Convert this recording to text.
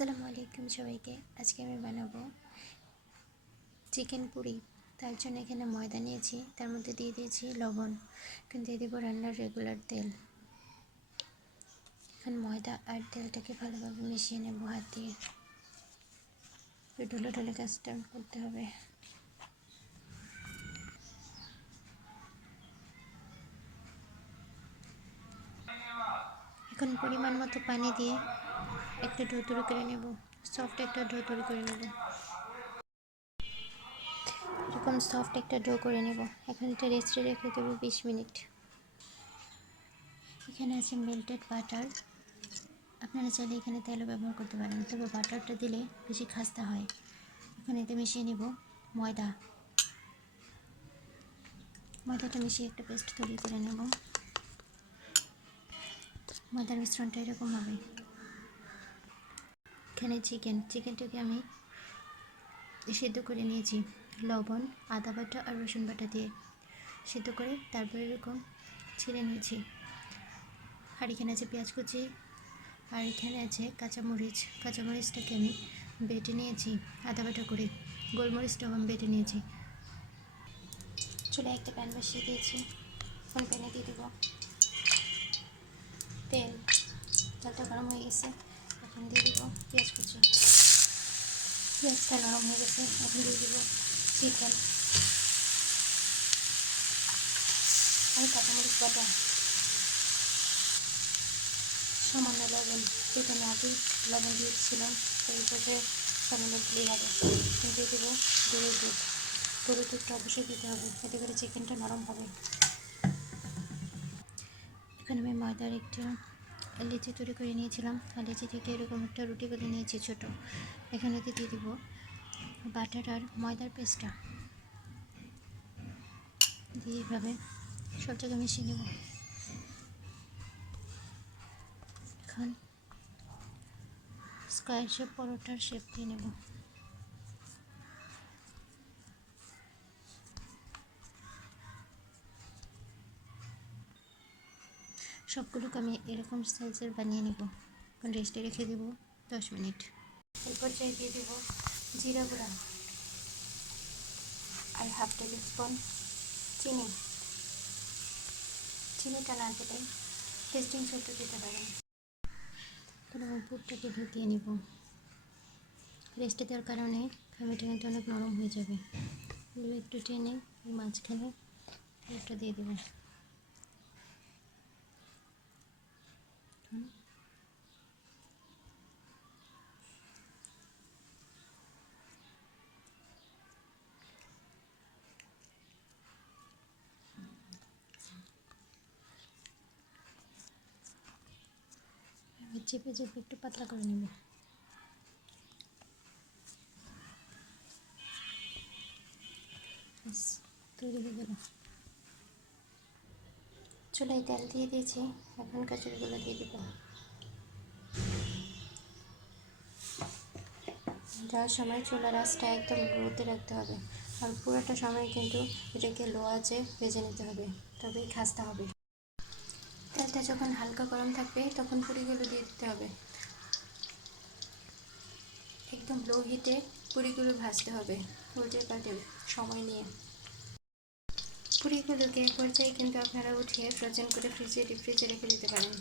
আসসালামু আলাইকুম সবাইকে। আজকে আমি বানাবো চিকেন পুরি। তার জন্য এখানে ময়দা নিয়েছি, তার মধ্যে দিয়ে দিয়েছি লবণ, এখন দিয়ে দেবো রান্নার রেগুলার তেল। এখন ময়দা আর তেলটাকে ভালোভাবে মিশিয়ে নেব হাত দিয়ে। ঢলে ঢলে কাজটা করতে হবে। এখন পরিমাণ মতো পানি দিয়ে একটা ডো তৈরি করে নেব, সফট একটা ডো তৈরি করে নেব। এরকম সফট একটা ডো করে নেব। এখন এটা রেস্টে রেখে দেবো 20 মিনিট। এখানে আছে মেল্টেড বাটার, আপনারা চাইলে এখানে তেলও ব্যবহার করতে পারেন, তবে বাটারটা দিলে বেশি খাস্তা হয়। এখন এতে মিশিয়ে নেব ময়দাটা মিশিয়ে একটা পেস্ট তৈরি করে নেব। ময়দার মিশ্রণটা এরকম হবে। এখানে চিকেনটাকে আমি সিদ্ধ করে নিয়েছি লবণ, আদা বাটা আর রসুন বাটা দিয়ে সিদ্ধ করে, তারপরে এরকম ছিঁড়ে নিয়েছি। আর এখানে আছে পেঁয়াজ কুচি, আর এখানে আছে কাঁচামরিচটাকে আমি বেটে নিয়েছি আদা বাটা করে। গোলমরিচটাও আমি বেটে নিয়েছি। চুলায় একটা প্যান বসিয়ে দিয়েছি। এখন প্যানে দিয়ে দেবো তেল। তেলটা গরম হয়ে গেছে, এখন দিয়ে দেবো পেঁয়াজ কুচি। পেঁয়াজটা নরম হয়ে গেছে, এখন দিয়ে দেবো চিকেন আর কাঁচামরিচ বাটা, সামান্য লবণ, যেটা আমি আগেই লবণ দিয়েছিলাম, সেই পর্যায়ে সামান্য দিলেই হবে। দিয়ে দেবো গরুর দুধ। গরুর দুধটা অবশ্যই দিতে হবে, এতে করে চিকেনটা নরম হবে। এখানে আমি ময়দার একটা লিচি তৈরি করে নিয়েছিলাম, আর লিচি থেকে এরকম একটা রুটি বেলে নিয়েছি ছোটো। এখানে দিয়ে দেবো বাটার আর ময়দার পেস্টটা দিয়ে এভাবে সব জায়গায় মিশিয়ে নেব। এখন স্কোয়ার শেপ পরোটার শেপ দিয়ে নেব। সবগুলোকে আমি এরকম সাইজের বানিয়ে নেব। এখন রেস্টে রেখে দেবো 10 মিনিট। এরপর চাই দিয়ে দেবো জিরা গুঁড়া আর হাফ টেবিল স্পুন চিনিটা না দিলে টেস্টিং সল্টও দিতে পারেন। এখন আমি পুরটাকে ঢুকিয়ে নেব। রেস্টে দেওয়ার কারণে খামিটা কিন্তু অনেক নরম হয়ে যাবে। একটু টেনে মাঝখানে পুরটা দিয়ে দেবো। চেপে চেপে একটু পাতলা করে নেব। তৈরি হয়ে গেল। চুলায় তেল দিয়ে দিয়েছি, এখন কচুরিগুলো দিয়ে দেবো। যাওয়ার সময় চুলার আঁচটা একদম লোতে রাখতে হবে, আর পুরোটা সময় কিন্তু এটাকে লো আঁচে ভেজে নিতে হবে, তবেই খাস্তা হবে। তেলটা যখন হালকা গরম থাকবে তখন পুরিগুলো দিয়ে দিতে হবে। একদম লো হিটে পুরিগুলো ভাজতে হবে, উল্টে পাল্টে সময় নিয়ে। পুরিগুলোকে পর্যায়ে কিন্তু আপনারা উঠিয়ে ফ্রোজেন করে ডিপ ফ্রিজে রেখে দিতে পারেন।